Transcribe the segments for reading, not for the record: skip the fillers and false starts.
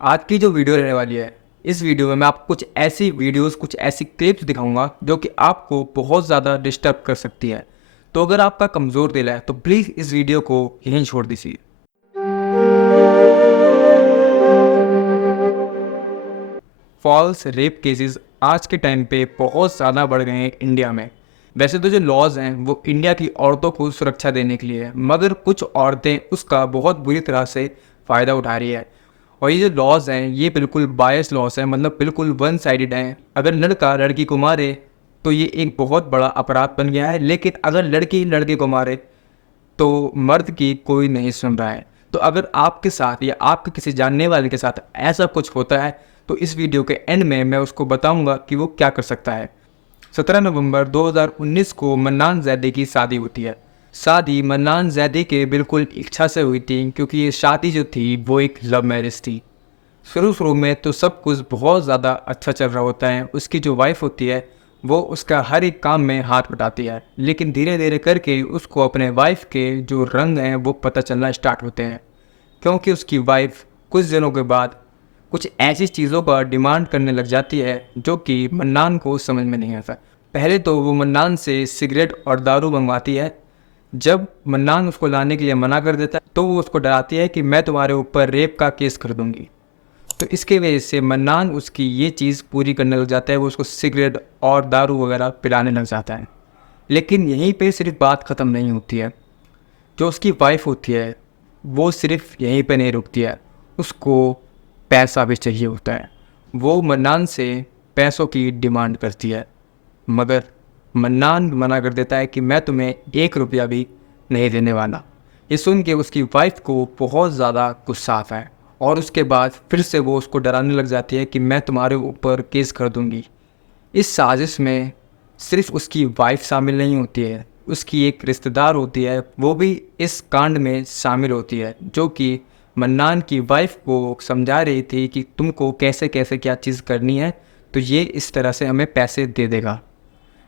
आज की जो वीडियो रहने वाली है, इस वीडियो में मैं आपको कुछ ऐसी वीडियोस, कुछ ऐसी क्लिप्स दिखाऊंगा जो कि आपको बहुत ज़्यादा डिस्टर्ब कर सकती है। तो अगर आपका कमज़ोर दिल है तो प्लीज़ इस वीडियो को यहीं छोड़ दीजिए। फॉल्स रेप केसेस आज के टाइम पे बहुत ज़्यादा बढ़ गए हैं इंडिया में। वैसे तो जो लॉज हैं वो इंडिया की औरतों को सुरक्षा देने के लिए है, मगर कुछ औरतें उसका बहुत बुरी तरह से फ़ायदा उठा रही है। और ये जो लॉज हैं ये बिल्कुल बायस लॉज हैं, मतलब बिल्कुल वन साइडेड हैं। अगर लड़का लड़की को मारे तो ये एक बहुत बड़ा अपराध बन गया है, लेकिन अगर लड़की लड़के को मारे तो मर्द की कोई नहीं सुन रहा है। तो अगर आपके साथ या आपके किसी जानने वाले के साथ ऐसा कुछ होता है तो इस वीडियो के एंड में मैं उसको बताऊंगा कि वो क्या कर सकता है। 17 नवंबर 2019 को मन्नान जैदी की शादी होती है। शादी मन्नान जैदी के बिल्कुल इच्छा से हुई थी, क्योंकि ये शादी जो थी वो एक लव मैरिज थी। शुरू शुरू में तो सब कुछ बहुत ज़्यादा अच्छा चल रहा होता है। उसकी जो वाइफ होती है वो उसका हर एक काम में हाथ बटाती है, लेकिन धीरे धीरे करके उसको अपने वाइफ के जो रंग हैं वो पता चलना स्टार्ट होते हैं। क्योंकि उसकी वाइफ कुछ दिनों के बाद कुछ ऐसी चीज़ों पर डिमांड करने लग जाती है जो कि मन्नान को समझ में नहीं आता। पहले तो वो मन्नान से सिगरेट और दारू मंगवाती है। जब मन्नान उसको लाने के लिए मना कर देता है तो वो उसको डराती है कि मैं तुम्हारे ऊपर रेप का केस कर दूंगी। तो इसके वजह से मन्नान उसकी ये चीज़ पूरी करने लग जाता है, वो उसको सिगरेट और दारू वगैरह पिलाने लग जाता है। लेकिन यहीं पे सिर्फ बात ख़त्म नहीं होती है। जो उसकी वाइफ होती है वो सिर्फ यहीं पे नहीं रुकती है, उसको पैसा भी चाहिए होता है। वो मन्नान से पैसों की डिमांड करती है, मगर मन्नान मना कर देता है कि मैं तुम्हें 1 रुपया भी नहीं देने वाला। ये सुन के उसकी वाइफ को बहुत ज़्यादा गुस्सा आता है और उसके बाद फिर से वो उसको डराने लग जाती है कि मैं तुम्हारे ऊपर केस कर दूंगी। इस साजिश में सिर्फ उसकी वाइफ शामिल नहीं होती है, उसकी एक रिश्तेदार होती है, वो भी इस कांड में शामिल होती है, जो कि मन्नान की वाइफ को समझा रही थी कि तुमको कैसे कैसे क्या चीज़ करनी है, तो ये इस तरह से हमें पैसे दे देगा।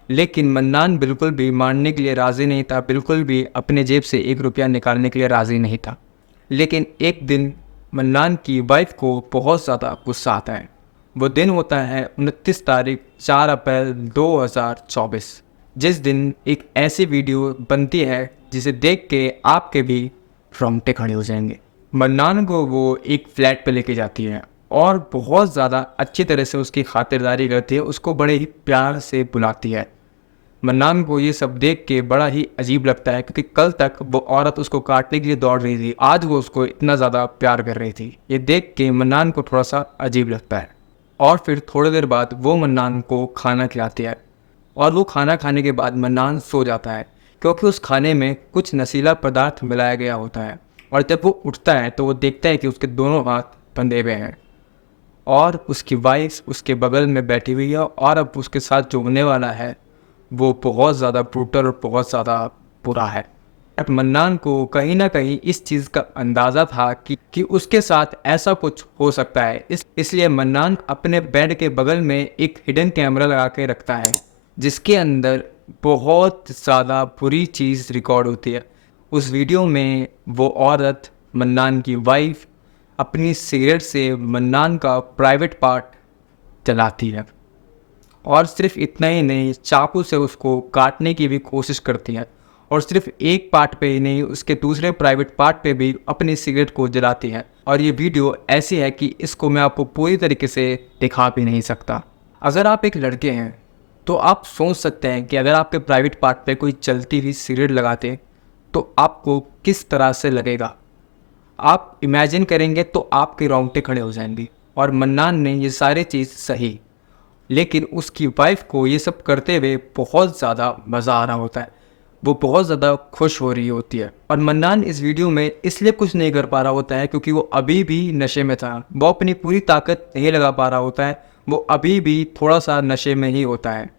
लेकिन मन्नान बिल्कुल भी मानने के लिए राज़ी नहीं था, बिल्कुल भी अपने जेब से 1 रुपया निकालने के लिए राज़ी नहीं था। लेकिन एक दिन मन्नान की वाइफ को बहुत ज़्यादा गुस्सा आता है। वो दिन होता है 29 तारीख 4 अप्रैल 2024, जिस दिन एक ऐसी वीडियो बनती है जिसे देख के आपके भी रोंगटे खड़े हो जाएंगे। मन्नान को वो एक फ्लैट पे लेके जाती है और बहुत ज़्यादा अच्छी तरह से उसकी खातिरदारी करती है, उसको बड़े ही प्यार से बुलाती है। मन्नान को ये सब देख के बड़ा ही अजीब लगता है, क्योंकि कल तक वो औरत उसको काटने के लिए दौड़ रही थी, आज वो उसको इतना ज़्यादा प्यार कर रही थी। ये देख के मन्नान को थोड़ा सा अजीब लगता है। और फिर थोड़ी देर बाद वो मन्नान को खाना खिलाती है और वो खाना खाने के बाद मन्नान सो जाता है, क्योंकि उस खाने में कुछ नशीला पदार्थ मिलाया गया होता है। और जब वो उठता है तो वो देखता है कि उसके दोनों हाथ बंधे हुए हैं और उसकी वाइफ उसके बगल में बैठी हुई है, और अब उसके साथ जो होने वाला है वो बहुत ज़्यादा ब्रूटल और बहुत ज़्यादा बुरा है। अब मन्नान को कहीं ना कहीं इस चीज़ का अंदाज़ा था कि उसके साथ ऐसा कुछ हो सकता है। इसलिए मन्नान अपने बेड के बगल में एक हिडन कैमरा लगा के रखता है, जिसके अंदर बहुत ज़्यादा बुरी चीज़ रिकॉर्ड होती है। उस वीडियो में वो औरत, मन्नान की वाइफ, अपनी सिगरेट से मन्नान का प्राइवेट पार्ट जलाती है और सिर्फ इतना ही नहीं, चाकू से उसको काटने की भी कोशिश करती है। और सिर्फ एक पार्ट पे ही नहीं, उसके दूसरे प्राइवेट पार्ट पे भी अपनी सिगरेट को जलाती है। और ये वीडियो ऐसी है कि इसको मैं आपको पूरी तरीके से दिखा भी नहीं सकता। अगर आप एक लड़के हैं तो आप सोच सकते हैं कि अगर आपके प्राइवेट पार्ट पे कोई चलती हुई सिगरेट लगाते तो आपको किस तरह से लगेगा। आप इमेजिन करेंगे तो आपके रोंगटे खड़े हो जाएंगे। और मन्नान ने ये सारी चीज़ सही, लेकिन उसकी वाइफ को ये सब करते हुए बहुत ज़्यादा मज़ा आ रहा होता है, वो बहुत ज़्यादा खुश हो रही होती है। और मन्नान इस वीडियो में इसलिए कुछ नहीं कर पा रहा होता है क्योंकि वो अभी भी नशे में था, वो अपनी पूरी ताकत नहीं लगा पा रहा होता है, वो अभी भी थोड़ा सा नशे में ही होता है।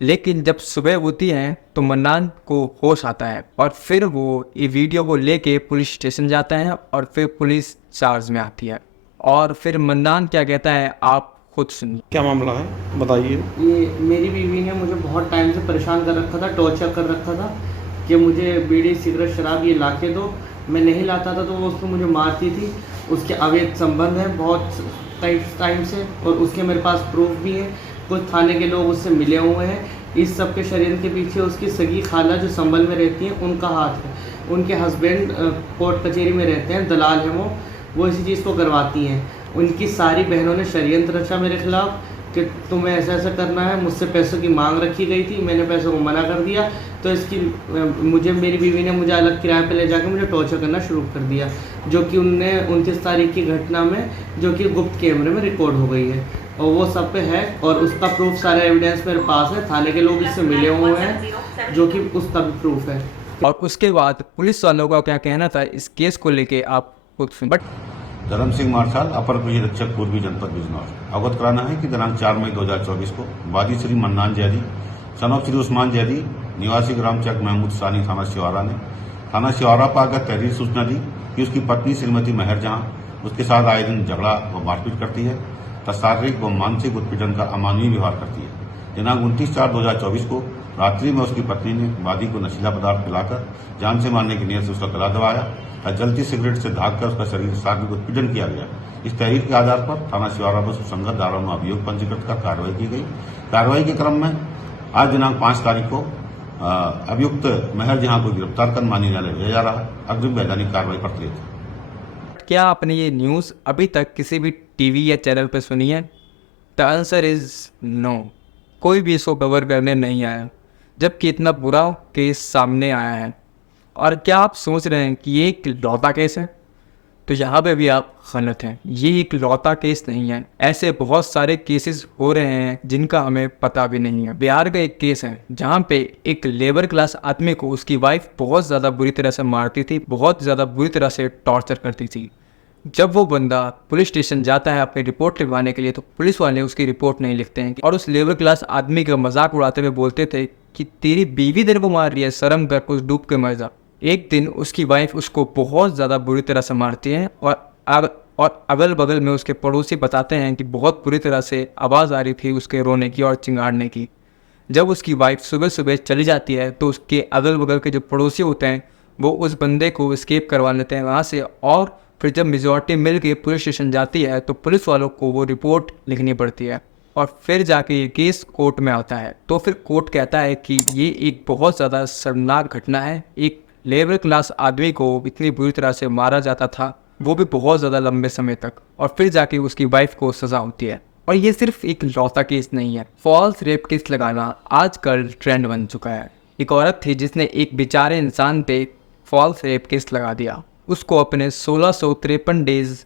लेकिन जब सुबह होती है तो मन्नान को होश आता है और फिर वो ये वीडियो को लेके पुलिस स्टेशन जाता है और फिर पुलिस चार्ज में आती है। और फिर मन्नान क्या कहता है आप खुद सुनिए। क्या मामला है बताइए। ये मेरी बीवी ने मुझे बहुत टाइम से परेशान कर रखा था, टॉर्चर कर रखा था कि मुझे बीड़ी सिगरेट शराब ये ला के दो। मैं नहीं लाता था तो वो उसको मुझे मारती थी। उसके अवैध संबंध हैं बहुत टाइम से, और उसके मेरे पास प्रूफ भी है। कुछ थाने के लोग उससे मिले हुए हैं। इस सब के षड्यंत्र के पीछे उसकी सगी खाला जो संभल में रहती हैं उनका हाथ है। उनके हस्बैंड कोर्ट कचहरी में रहते हैं, दलाल हैं वो इसी चीज़ को करवाती हैं। उनकी सारी बहनों ने षड्यंत्र रचा मेरे खिलाफ कि तुम्हें ऐसा ऐसा करना है। मुझसे पैसों की मांग रखी गई थी, मैंने पैसों को मना कर दिया, तो इसकी मेरी बीवी ने मुझे अलग किराए पे ले जाकर मुझे टॉर्चर करना शुरू कर दिया, जो कि उनने 29 तारीख की घटना में, जो कि गुप्त कैमरे में रिकॉर्ड हो गई है, और वो सब पे है। और उसका प्रूफ, सारे एविडेंस मेरे पास है। थाने के लोग इससे मिले हुए हैं, जो कि उसका भी प्रूफ है। और उसके बाद पुलिस वालों का क्या कहना था इस केस को लेके आप खुद सुन। बट धर्म सिंह मार्शल, अपर पुलिस अधीक्षक पूर्वी जनपद बिजनौर। अवगत कराना है कि दिनांक 4 मई 2024 को वादी श्री मन्नान जैदी, सनोफ श्री उस्मान जैदी, निवासी ग्राम चक महमूद सानी, थाना शिवारा ने थाना शिवारा पर आकर तहरीर सूचना दी कि उसकी पत्नी श्रीमती मेहर जहां उसके साथ आए दिन झगड़ा व मारपीट करती है तथा शारीरिक व मानसिक उत्पीड़न का अमानवीय व्यवहार करती है। दिनांक 29/4/2024 को रात्रि में उसकी पत्नी ने वादी को नशीला पदार्थ पिलाकर जान से मारने की नीयत से उसका गला दबाया और जलती सिगरेट से ढांककर उसका शरीर शारीरिक उत्पीड़न किया गया। इस तहरीर के आधार पर थाना शिवारा में सुसंगत धाराओं में अभियोग पंजीकृत कर कार्रवाई की गई। कार्रवाई के क्रम में आज दिनांक 5 तारीख को अभियुक्त मेहर जहां को गिरफ्तार कर माननीय न्यायालय भेजा जा रहा है। अग्रिम वैधानिक कार्रवाई प्रक्रिया। क्या आपने ये न्यूज़ अभी तक किसी भी टीवी या चैनल पर सुनी है? The answer is no. कोई भी इसको कवर करने नहीं आया, जबकि इतना बुरा केस सामने आया है। और क्या आप सोच रहे हैं कि ये एक लौता केस है? तो यहाँ पे भी आप गलत हैं। ये एक लौता केस नहीं है। ऐसे बहुत सारे केसेस हो रहे हैं जिनका हमें पता भी नहीं है। बिहार का एक केस है जहाँ पे एक लेबर क्लास आदमी को उसकी वाइफ बहुत ज़्यादा बुरी तरह से मारती थी, बहुत ज़्यादा बुरी तरह से टॉर्चर करती थी। जब वो बंदा पुलिस स्टेशन जाता है अपनी रिपोर्ट लिखवाने के लिए, तो पुलिस वाले उसकी रिपोर्ट नहीं लिखते हैं और उस लेबर क्लास आदमी का मजाक उड़ाते हुए बोलते थे कि तेरी बीवी तेरे को मार रही है, शर्म कर, कुछ डूब के मर जा। एक दिन उसकी वाइफ उसको बहुत ज़्यादा बुरी तरह से मारती है और अगल बगल में उसके पड़ोसी बताते हैं कि बहुत बुरी तरह से आवाज़ आ रही थी उसके रोने की और चिंगाड़ने की। जब उसकी वाइफ सुबह सुबह चली जाती है तो उसके अगल बगल के जो पड़ोसी होते हैं वो उस बंदे को एस्केप करवा लेते हैं वहाँ से। और फिर जब मेजॉरिटी मिल के पुलिस स्टेशन जाती है तो पुलिस वालों को वो रिपोर्ट लिखनी पड़ती है और फिर जाके ये केस कोर्ट में आता है। तो फिर कोर्ट कहता है कि ये एक बहुत ज़्यादा शर्मनाक घटना है। एक लेबर क्लास आदमी को इतनी बुरी तरह से मारा जाता था, वो भी बहुत ज़्यादा लंबे समय तक, और फिर जाके उसकी वाइफ को सज़ा होती है। और ये सिर्फ एक लौता केस नहीं है। फॉल्स रेप केस लगाना आजकल ट्रेंड बन चुका है। एक औरत थी जिसने एक बेचारे इंसान पे फॉल्स रेप केस लगा दिया। उसको अपने 1653 डेज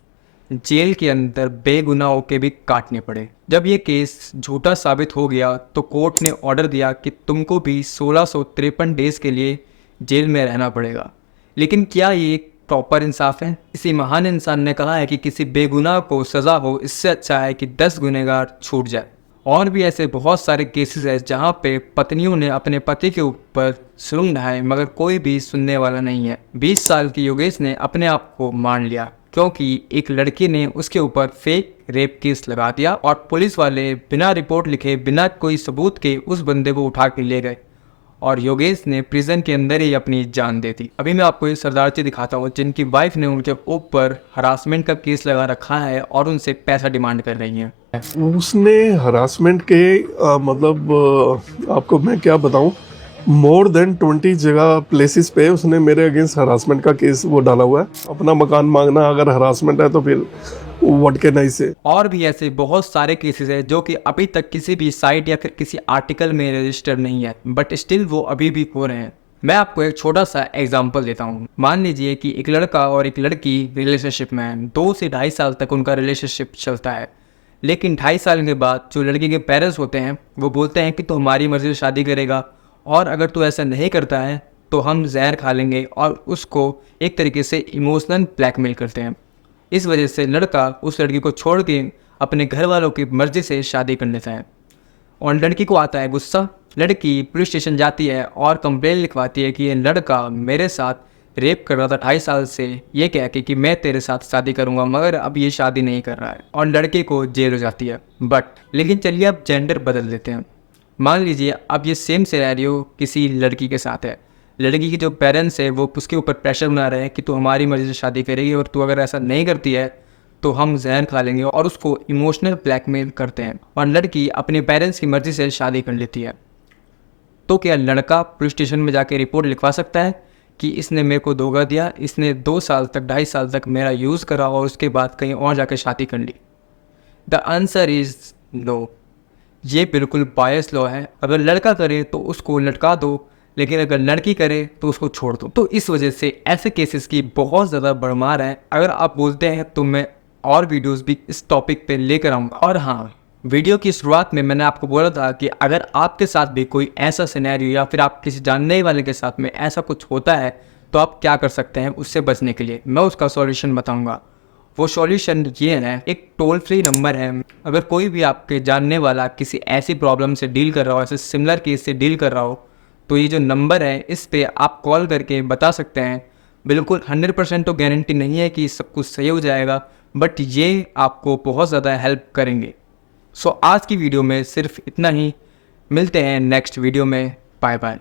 जेल के अंदर बेगुनाह होकर भी काटने पड़े। जब ये केस झूठा साबित हो गया तो कोर्ट ने ऑर्डर दिया कि तुमको भी 1653 डेज के लिए जेल में रहना पड़ेगा। लेकिन क्या ये एक प्रॉपर इंसाफ है? किसी महान इंसान ने कहा है कि किसी बेगुनाह को सज़ा हो, इससे अच्छा है कि 10 गुनहगार छूट जाए। और भी ऐसे बहुत सारे केसेस हैं जहाँ पे पत्नियों ने अपने पति के ऊपर जुल्म ढाए मगर कोई भी सुनने वाला नहीं है। 20 साल की योगेश ने अपने आप को मार लिया क्योंकि एक लड़की ने उसके ऊपर फेक रेप केस लगा दिया और पुलिस वाले बिना रिपोर्ट लिखे, बिना कोई सबूत के उस बंदे को उठा के ले गए और योगेश ने प्रिजन के अंदर ही अपनी जान दे दी। अभी मैं आपको ये सरदार जी दिखाता हूँ जिनकी वाइफ ने उनके ऊपर हरासमेंट का केस लगा रखा है और उनसे पैसा डिमांड कर रही है। उसने हरासमेंट के आपको मैं क्या बताऊं, मोर देन 20 जगह प्लेसेस पे उसने मेरे अगेंस्ट हरासमेंट का केस वो डाला हुआ है। अपना मकान मांगना अगर हरासमेंट है तो फिर व्हाट कैन आई से। और भी ऐसे बहुत सारे केसेस हैं जो कि अभी तक किसी भी साइट या फिर किसी आर्टिकल में रजिस्टर नहीं है, बट स्टिल वो अभी भी हो रहे हैं। मैं आपको एक छोटा सा एग्जांपल देता हूँ। मान लीजिए कि एक लड़का और एक लड़की रिलेशनशिप में है। 2 से 2.5 साल तक उनका रिलेशनशिप चलता है, लेकिन 2.5 साल के बाद जो लड़की के पेरेंट्स होते हैं वो बोलते हैं कि तू हमारी मर्जी से शादी करेगा और अगर तू ऐसा नहीं करता है तो हम जहर खा लेंगे, और उसको एक तरीके से इमोशनल ब्लैकमेल करते हैं। इस वजह से लड़का उस लड़की को छोड़ के अपने घर वालों की मर्जी से शादी कर लेता है और लड़की को आता है गुस्सा। लड़की पुलिस स्टेशन जाती है और कंप्लेन लिखवाती है कि ये लड़का मेरे साथ रेप कर रहा था 2.5 साल से, ये कह के कि मैं तेरे साथ शादी करूंगा, मगर अब ये शादी नहीं कर रहा है, और लड़के को जेल हो जाती है। लेकिन चलिए अब जेंडर बदल देते हैं। मान लीजिए अब ये सेम सिनेरियो किसी लड़की के साथ है। लड़की के जो पेरेंट्स है वो उसके ऊपर प्रेशर बना रहे हैं कि तू हमारी मर्ज़ी से शादी करेगी और तू अगर ऐसा नहीं करती है तो हम जहर खा लेंगे, और उसको इमोशनल ब्लैकमेल करते हैं और लड़की अपने पेरेंट्स की मर्ज़ी से शादी कर लेती है। तो क्या लड़का पुलिस स्टेशन में जाके रिपोर्ट लिखवा सकता है कि इसने मेरे को धोखा दिया, इसने 2 साल तक 2.5 साल तक मेरा यूज़ करा और उसके बाद कहीं और जाकर शादी कर ली? The answer is no. ये बिल्कुल बायस लॉ है। अगर लड़का करे तो उसको लटका दो, लेकिन अगर लड़की करे तो उसको छोड़ दो। तो इस वजह से ऐसे केसेस की बहुत ज़्यादा भरमार है। अगर आप बोलते हैं तो मैं और वीडियोस भी इस टॉपिक पे लेकर आऊँगा। और हाँ, वीडियो की शुरुआत में मैंने आपको बोला था कि अगर आपके साथ भी कोई ऐसा सिनेरियो या फिर आप किसी जानने वाले के साथ में ऐसा कुछ होता है तो आप क्या कर सकते हैं उससे बचने के लिए, मैं उसका सॉल्यूशन बताऊंगा। वो सॉल्यूशन ये है, एक टोल फ्री नंबर है। अगर कोई भी आपके जानने वाला किसी ऐसी प्रॉब्लम से डील कर रहा हो, ऐसे सिमिलर केस से डील कर रहा हो, तो ये जो नंबर है इस पे आप कॉल करके बता सकते हैं। बिल्कुल 100% तो गारंटी नहीं है कि सब कुछ सही हो जाएगा, बट ये आपको बहुत ज़्यादा हेल्प करेंगे। सो आज की वीडियो में सिर्फ इतना ही। मिलते हैं नेक्स्ट वीडियो में। Bye bye.